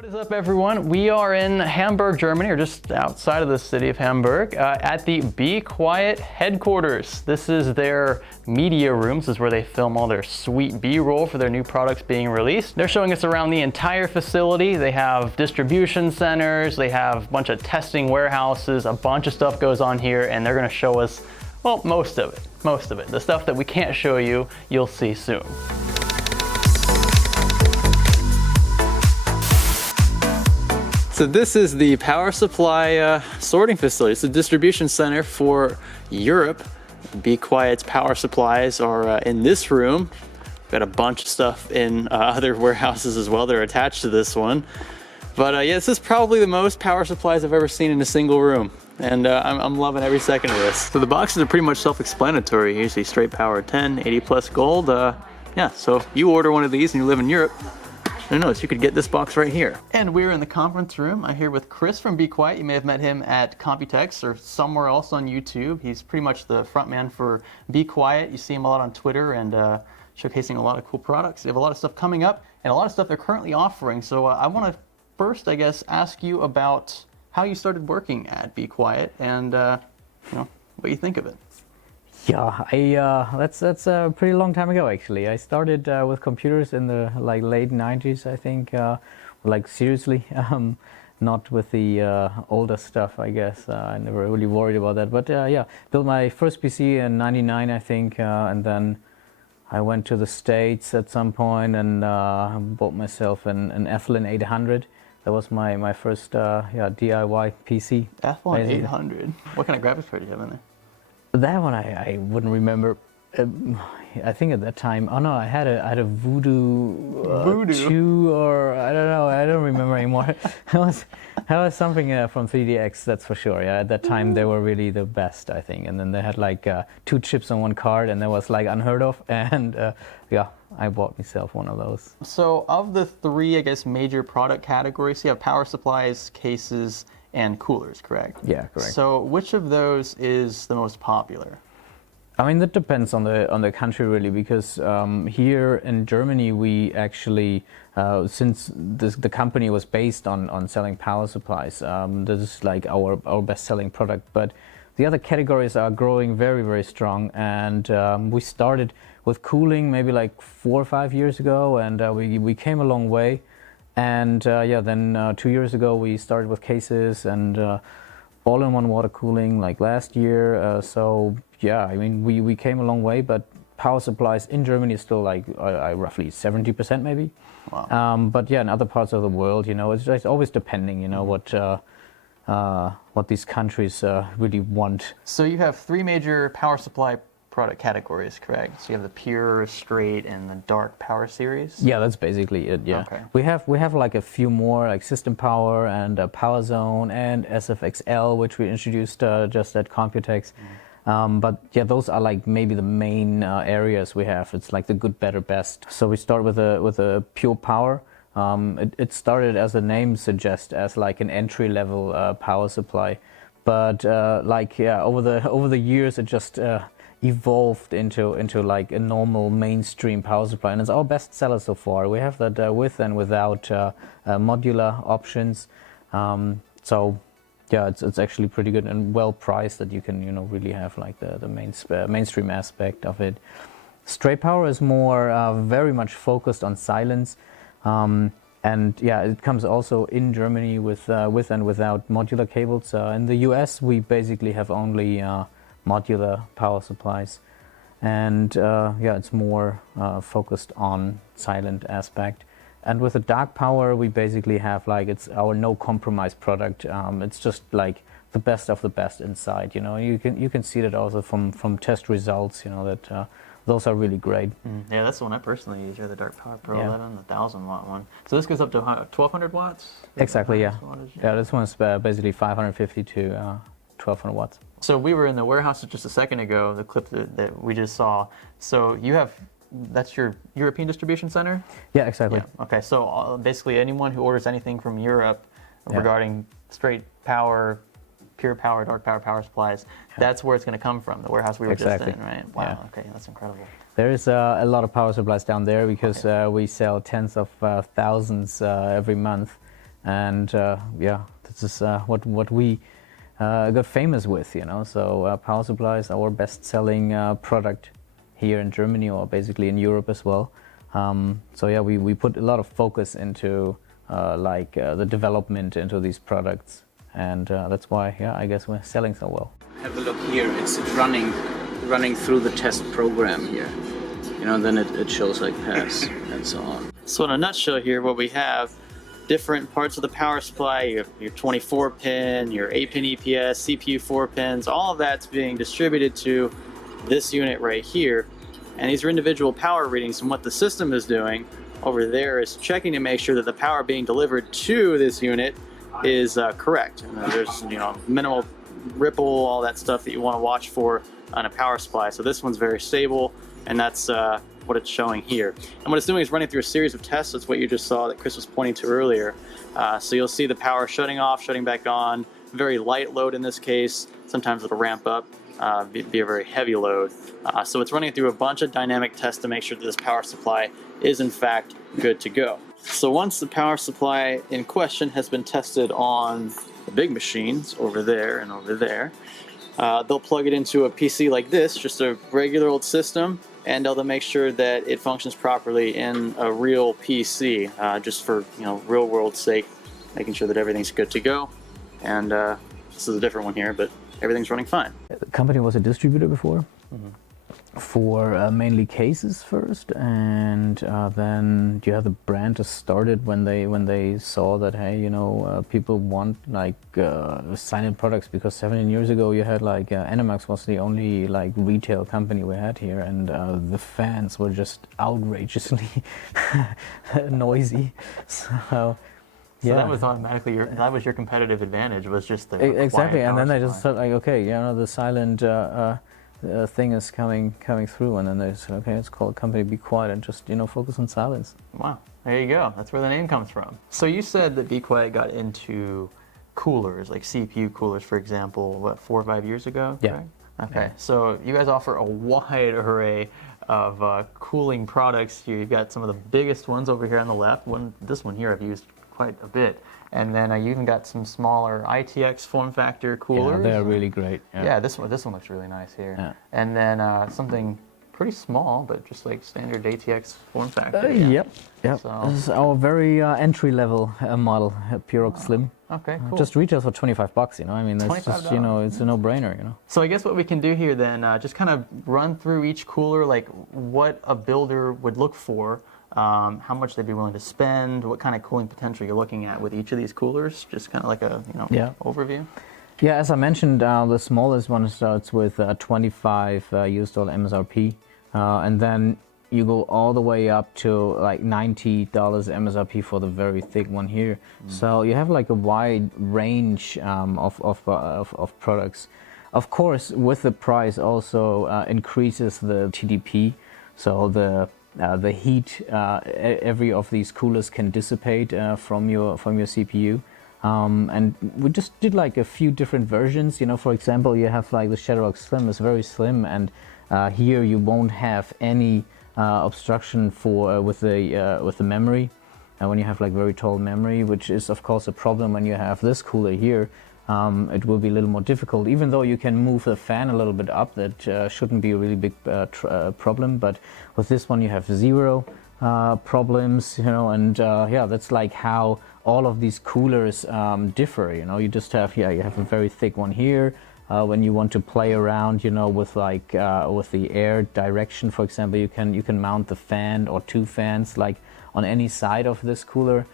What is up, everyone? We are in Hamburg, Germany, or just outside of the city of Hamburg, at the BeQuiet headquarters. This is their media room. This is where they film all their sweet B-roll for their new products being released. They're showing us around the entire facility. They have distribution centers, they have a bunch of testing warehouses, a bunch of stuff goes on here, and they're gonna show us, well, most of it. The stuff that we can't show you, you'll see soon. So this is the power supply sorting facility. It's a distribution center for Europe. BeQuiet's power supplies are in this room. We've got a bunch of stuff in other warehouses as well. They're attached to this one. But yeah, this is probably the most power supplies I've ever seen in a single room. And I'm loving every second of this. So the boxes are pretty much self-explanatory. You see straight power 10, 80 plus gold. Yeah, so if you order one of these and you live in Europe, who knows, you could get this box right here. And we're in the conference room. I'm here with Chris from BeQuiet. You may have met him at Computex or somewhere else on YouTube. He's pretty much the front man for BeQuiet. You see him a lot on Twitter and showcasing a lot of cool products. They have a lot of stuff coming up and a lot of stuff they're currently offering. So I want to first, I guess, ask you about how you started working at BeQuiet and what you think of it. Yeah, that's a pretty long time ago actually. I started with computers in the late 90s, I think. Seriously, not with the older stuff, I guess. I never really worried about that. But yeah, built my first PC in '99, I think, and then I went to the States at some point and bought myself an Athlon 800. That was my first DIY PC. Athlon 800. What kind of graphics card do you have in there? That one I wouldn't remember. I think at that time, oh no, I had a Voodoo 2 or I don't know. I don't remember anymore. That was something from 3DX, that's for sure. Yeah, at that time they were really the best, I think. And then they had like 2 chips on one card, and that was like unheard of. And yeah, I bought myself one of those. So of the 3, I guess, major product categories, you have power supplies, cases, and coolers, correct? Yeah, correct. So which of those is the most popular? I mean, that depends on the country really, because here in Germany we actually, since the company was based on selling power supplies, this is like our best-selling product. But the other categories are growing very, very strong, and we started with cooling maybe like 4 or 5 years ago, and we came a long way. And yeah, then 2 years ago we started with cases and all-in-one water cooling like last year. So yeah, I mean we came a long way, but power supplies in Germany is still like roughly 70% maybe. Wow. But yeah, in other parts of the world, it's always depending, what these countries really want. So you have 3 major power supply product categories, correct? So you have the pure, straight, and the dark power series? Yeah, that's basically it, yeah. Okay. We have like a few more, like System Power and Power Zone and SFXL, which we introduced just at Computex. But yeah, those are like maybe the main areas we have. It's like the good, better, best. So we start with a pure power. It started, as the name suggests, as like an entry-level power supply. But over the years, it just evolved into like a normal mainstream power supply, and it's our best seller so far. We have that with and without modular options. So yeah, it's actually pretty good and well priced, that you can really have like the mainstream aspect of it. Straight power is more very much focused on silence, and yeah, it comes also in Germany with and without modular cables. In the US we basically have only modular power supplies, and yeah, it's more focused on silent aspect. And with the dark power we basically have like, it's our no compromise product. It's just like the best of the best inside. You can see that also from test results, that those are really great. Yeah, that's the one I personally use here, the Dark Power Pro 11, the 1000 watt one. So this goes up to 1200 watts? Exactly, yeah. Yeah, this one's basically 550 to 1200 watts. So we were in the warehouse just a second ago, the clip that we just saw. So that's your European distribution center? Yeah, exactly. Yeah. Okay, so basically anyone who orders anything from Europe regarding straight power, pure power, dark power, power supplies, that's where it's going to come from, the warehouse we were just in, right? Wow, yeah. Okay, that's incredible. There is a lot of power supplies down there because we sell tens of thousands every month. and yeah, this is what we got famous with, you know. So power supply is our best-selling product here in Germany, or basically in Europe as well. So yeah, we put a lot of focus into the development into these products, and that's why, yeah, I guess we're selling so well. Have a look here. It's running through the test program here. You know, then it shows like pass and so on. So in a nutshell here, what we have, different parts of the power supply, you have your 24 pin, your 8-pin EPS, CPU 4 pins, all of that's being distributed to this unit right here. And these are individual power readings, and what the system is doing over there is checking to make sure that the power being delivered to this unit is correct. And there's, you know, minimal ripple, all that stuff that you want to watch for on a power supply. So this one's very stable, and that's what it's showing here. And what it's doing is running through a series of tests. That's what you just saw that Chris was pointing to earlier. So you'll see the power shutting off, shutting back on, very light load in this case. Sometimes it'll ramp up, be a very heavy load. So it's running through a bunch of dynamic tests to make sure that this power supply is in fact good to go. So once the power supply in question has been tested on the big machines over there and over there, they'll plug it into a PC like this, just a regular old system, and they'll make sure that it functions properly in a real PC, just for, you know, real world sake, making sure that everything's good to go. And this is a different one here, but everything's running fine. The company was a distributor before, for mainly cases first, and then you have the brand just started when they saw that, hey, you know, people want like silent products, because 17 years ago you had like Animax was the only like retail company we had here, and the fans were just outrageously noisy. So So that was automatically that was your competitive advantage, was just the exactly. And then they just supply. said like, okay, you know, the silent thing is coming through, and then they said, okay, it's called company BeQuiet, and just, you know, focus on silence. Wow, there you go. That's where the name comes from. So you said that BeQuiet got into coolers, like CPU coolers, for example, what, 4 or 5 years ago? Yeah. Correct? Okay, so you guys offer a wide array of cooling products. You've got some of the biggest ones over here on the left. This one here I've used quite a bit. And then you even got some smaller ITX form factor coolers. Yeah, they're really great. Yeah, this one looks really nice here. Yeah. And then something pretty small, but just like standard ATX form factor. Yep. So- This is our very entry-level model, Purox Slim. Okay, cool. Just retails for $25, you know. I mean, that's just, you know, it's a no-brainer, you know. So I guess what we can do here then, just kind of run through each cooler, like what a builder would look for, how much they'd be willing to spend, what kind of cooling potential you're looking at with each of these coolers, just kind of like a, you know, overview. Yeah, as I mentioned, the smallest one starts with $25 US dollar MSRP, and then you go all the way up to like $90 MSRP for the very thick one here. So you have like a wide range of products. Of course, with the price also increases the TDP, so the heat every of these coolers can dissipate from your CPU. And we just did like a few different versions. You know, for example, you have like the Shadowrock Slim is very slim, and here you won't have any obstruction for with the memory when you have like very tall memory, which is of course a problem when you have this cooler here. It will be a little more difficult, even though you can move the fan a little bit up. That shouldn't be a really big problem. But with this one, you have zero problems, you know, and yeah, that's like how all of these coolers differ. You know, you just have, yeah, you have a very thick one here. When you want to play around, you know, with like with the air direction, for example, you can mount the fan or 2 fans like on any side of this cooler.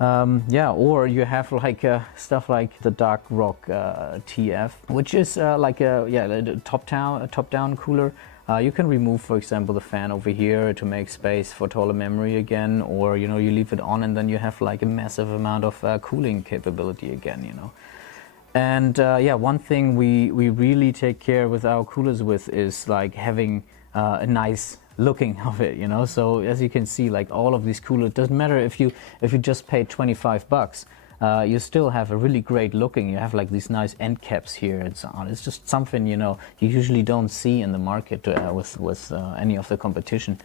Yeah, or you have like stuff like the Dark Rock TF, which is like a top-down cooler. You can remove, for example, the fan over here to make space for taller memory again, or, you know, you leave it on and then you have like a massive amount of cooling capability again, you know. And yeah, one thing we really take care with our coolers with is like having a nice looking of it, you know. So as you can see, like all of these coolers, doesn't matter if you just paid $25, you still have a really great looking. You have like these nice end caps here and so on. It's just something, you know, you usually don't see in the market with any of the competition.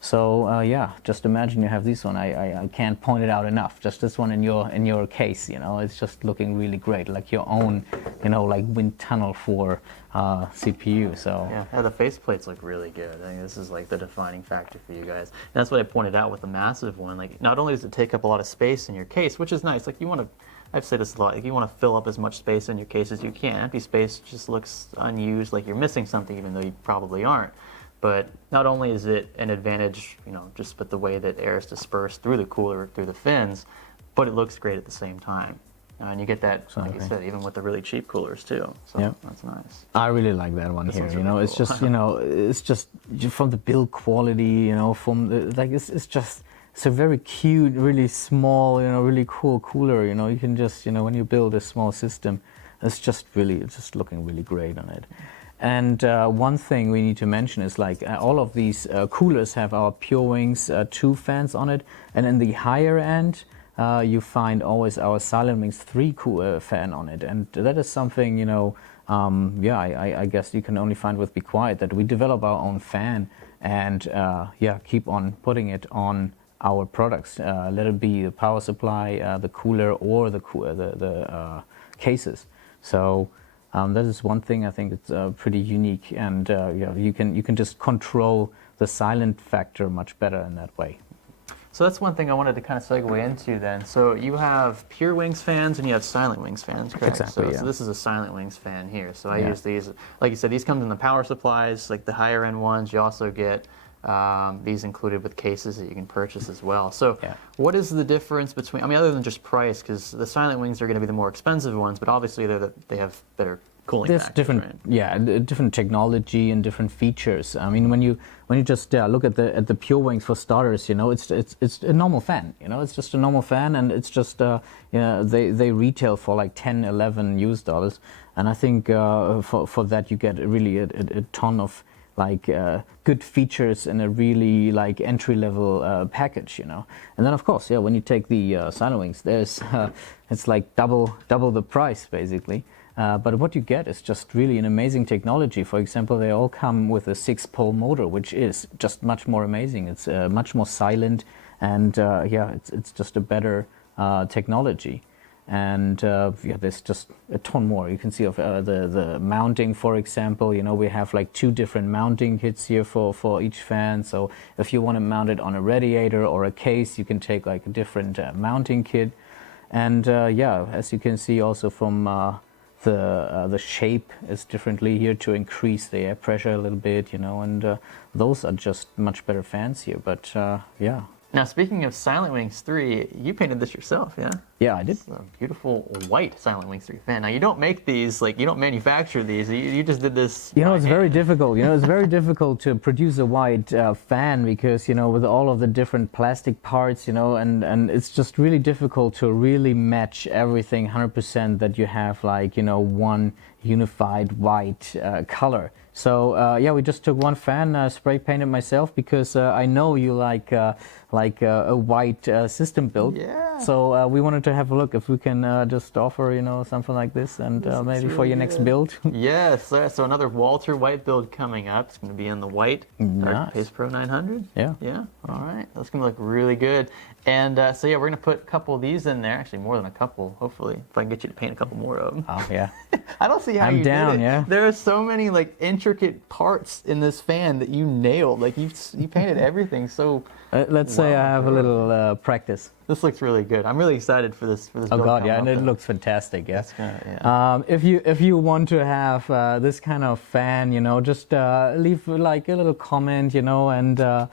So yeah, just imagine you have this one. I can't point it out enough. Just this one in your case, you know, it's just looking really great, like your own, you know, like wind tunnel for CPU. So yeah, the faceplates look really good. I think this is like the defining factor for you guys. And that's what I pointed out with the massive one. Like, not only does it take up a lot of space in your case, which is nice. Like, you want to, I've said this a lot, like, you want to fill up as much space in your case as you can. Empty space just looks unused, like you're missing something, even though you probably aren't. But not only is it an advantage, you know, just with the way that air is dispersed through the cooler, through the fins, but it looks great at the same time. And you get that, like you said, even with the really cheap coolers too. So that's nice. I really like that one here. You know, really it's just, you know, it's just from the build quality, you know, from the, like it's just, it's a very cute, really small, you know, really cool cooler. You know, you can just, you know, when you build a small system, it's just looking really great on it. And one thing we need to mention is like all of these coolers have our PureWings 2 fans on it, and in the higher end you find always our SilentWings 3 fan on it, and that is something, you know, yeah, I guess you can only find with BeQuiet, that we develop our own fan and yeah, keep on putting it on our products, let it be the power supply, the cooler, or the cases. So that is one thing I think it's pretty unique, and yeah, you can just control the silent factor much better in that way. So that's one thing I wanted to kind of segue into then. So you have PureWings fans and you have SilentWings fans, correct? Exactly, So this is a SilentWings fan here. So I use these, like you said, these come in the power supplies, like the higher end ones. You also get these included with cases that you can purchase as well. So what is the difference between, I mean, other than just price, because the SilentWings are going to be the more expensive ones, but obviously they have better cooling There's factors, different, right? yeah, different technology and different features. I mean, when you just look at the PureWings for starters, you know, it's a normal fan. You know, it's just a normal fan, and it's just you know, they retail for like $10-11 US, and I think for that you get really a ton of like good features in a really like entry-level package, you know. And then of course, yeah, when you take the SilentWings, there's it's like double the price basically. But what you get is just really an amazing technology. For example, they all come with a 6-pole motor, which is just much more amazing. It's much more silent, and yeah, it's just a better technology. And yeah, there's just a ton more. You can see of the mounting, for example. You know, we have like 2 different mounting kits here for each fan. So if you want to mount it on a radiator or a case, you can take like a different mounting kit. And yeah, as you can see also from the shape is differently here to increase the air pressure a little bit, you know, and those are just much better fans here. But yeah. Now, speaking of SilentWings 3, you painted this yourself, yeah? Yeah, I did. It's a beautiful white SilentWings 3 fan. Now, you don't make these, like, you don't manufacture these. You just did this. You know, it's very difficult. You know, it's very difficult to produce a white fan because, you know, with all of the different plastic parts, you know, and it's just really difficult to really match everything 100% that you have, like, you know, one unified white color. So yeah, we just took one fan, spray painted myself, because I know you like a white system build. Yeah. So we wanted to have a look if we can just offer, you know, something like this, and maybe for your next build. Yes. So another Walter white build coming up. It's going to be in the white Dark Pace Pro 900. Yeah. Yeah. All right. That's going to look really good. And so yeah, we're going to put a couple of these in there. Actually, more than a couple. Hopefully, if I can get you to paint a couple more of them. Oh yeah. I don't see how I'm you down, did it. yeah. There are so many like intricate parts in this fan that you nailed. Like you painted everything so. Let's say I have a little practice. This looks really good. I'm really excited for this. Oh build God, yeah, and it up. looks fantastic. Yeah. Yeah. If you want to have this kind of fan, you know, just leave like a little comment, you know, and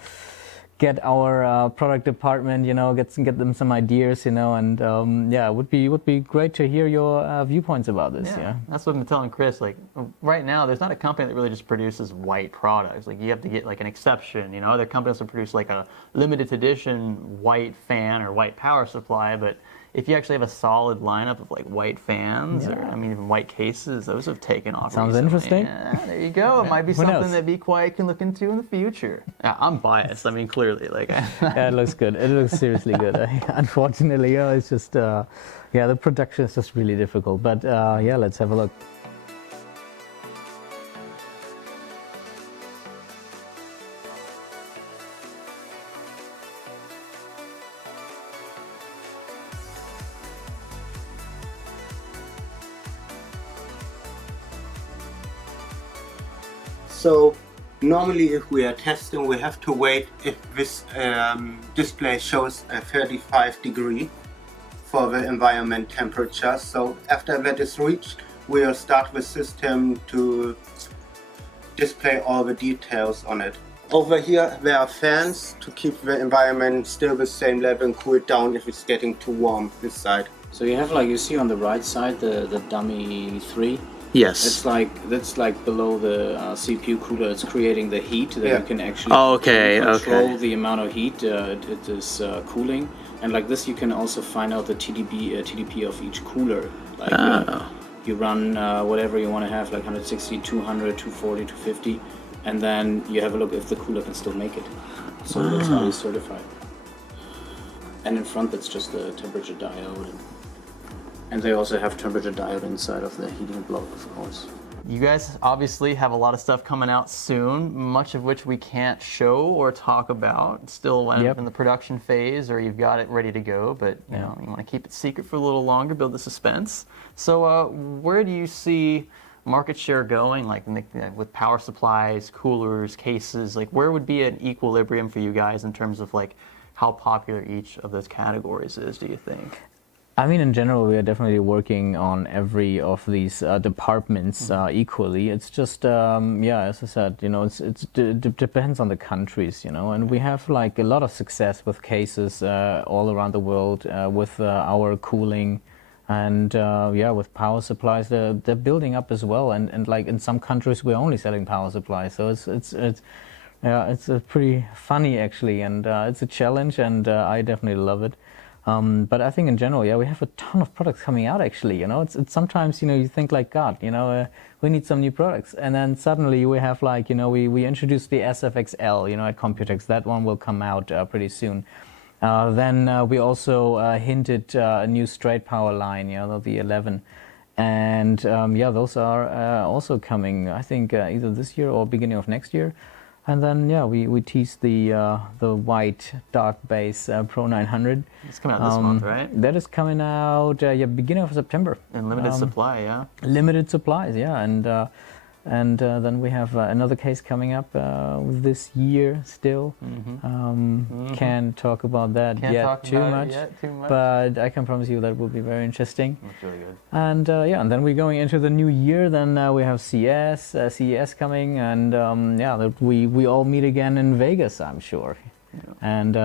get our product department, you know, get them some ideas, you know, and yeah, it would be great to hear your viewpoints about this. Yeah, that's what I'm telling Chris. Like right now, there's not a company that really just produces white products. Like you have to get like an exception. You know, other companies will produce like a limited edition white fan or white power supply, but if you actually have a solid lineup of like white fans, or I mean even white cases, those have taken off. Sounds recently. interesting. Yeah, there you go. It might be something that BeQuiet can look into in the future. I'm biased. I mean, clearly, like. Yeah, it looks good. It looks seriously good. Unfortunately, it's just yeah, the production is just really difficult. But yeah, let's have a look. So normally if we are testing, we have to wait if this display shows a 35 degree for the environment temperature. So after that is reached, we'll start the system to display all the details on it. Over here there are fans to keep the environment still the same level and cool it down if it's getting too warm this side. So you have, like, you see on the right side the dummy 3. Yes. That's like below the CPU cooler. It's creating the heat that you can actually control the amount of heat it is cooling. And like this, you can also find out the TDP of each cooler. Like you run whatever you want to have, like 160, 200, 240, 250, and then you have a look if the cooler can still make it. So that's how it's certified. And in front, that's just the temperature diode. And they also have temperature diode inside of the heating block, of course. You guys obviously have a lot of stuff coming out soon, much of which we can't show or talk about. It's still in the production phase, or you've got it ready to go, but you know, you want to keep it secret for a little longer, build the suspense. So where do you see market share going, like with power supplies, coolers, cases? Like where would be an equilibrium for you guys in terms of like how popular each of those categories is, do you think? I mean, in general, we are definitely working on every of these departments equally. It's just, as I said, you know, it depends on the countries, you know, and we have like a lot of success with cases all around the world with our cooling and with power supplies. They're building up as well, and like in some countries we're only selling power supplies, so it's pretty funny actually, and it's a challenge, and I definitely love it. But I think in general, we have a ton of products coming out actually, you know, it's sometimes, you know, you think like, God, you know, we need some new products. And then suddenly we have like, you know, we introduced the SFXL, you know, at Computex. That one will come out pretty soon. Then we also hinted a new straight power line, you know, the 11. And those are also coming, I think, either this year or beginning of next year. And then we teased the white dark base Pro 900. It's coming out this month, right? That is coming out beginning of September. And limited supply, yeah. Limited supplies, yeah, and then we have another case coming up this year still. Can't talk about that yet too much, but I can promise you that will be very interesting. That's really good. And and then we're going into the new year. Then we have CES coming, and we all meet again in Vegas, I'm sure. Yeah. And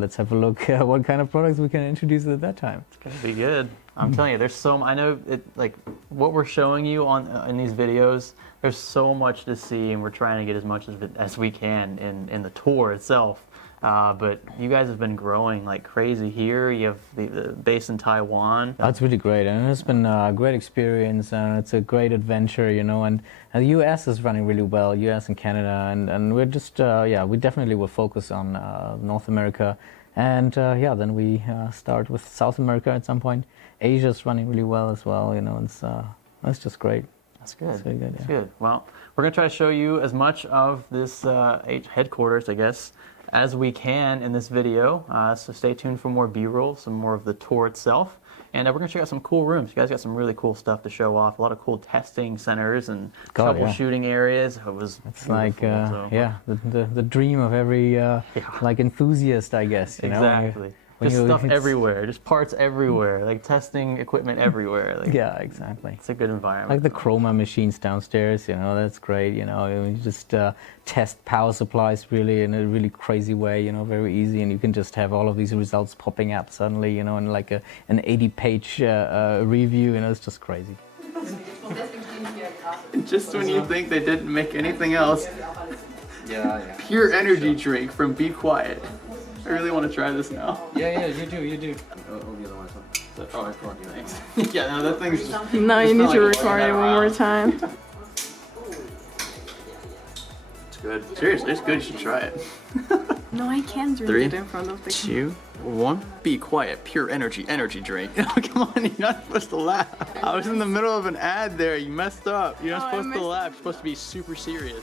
let's have a look at what kind of products we can introduce at that time. It's gonna be good. I'm telling you, there's so I know it, like what we're showing you on in these videos. There's so much to see, and we're trying to get as much of it as we can in the tour itself. But you guys have been growing like crazy here. You have the base in Taiwan. That's really great, and it's been a great experience, and it's a great adventure, you know. And the U.S. is running really well, U.S. and Canada, and we're just we definitely will focus on North America, and then we start with South America at some point. Asia's running really well as well, you know. It's just great. That's good. That's really good. That's good. Well, we're gonna try to show you as much of this headquarters, I guess, as we can in this video. So stay tuned for more B-roll, some more of the tour itself. And we're going to check out some cool rooms. You guys got some really cool stuff to show off. A lot of cool testing centers and troubleshooting areas. It's like, the dream of every like enthusiast, I guess. You know? Exactly. Just stuff everywhere, just parts everywhere, like testing equipment everywhere. Like, yeah, exactly. It's a good environment. Like the chroma machines downstairs, you know, that's great. You know, you just test power supplies really in a really crazy way, you know, very easy, and you can just have all of these results popping up suddenly, you know, in like an 80-page review, you know, it's just crazy. Just when you think they didn't make anything else, pure energy drink from BeQuiet. I really want to try this now. Yeah, you do. Oh, I called you, thanks. Yeah, no, that thing's just... Now you need to record it one more time. It's good. Seriously, it's good. You should try it. No, I can't drink it in front of the 2, 1. BeQuiet, pure energy drink. Come on, you're not supposed to laugh. I was in the middle of an ad there. You messed up. You're not supposed to laugh. You're supposed to be super serious.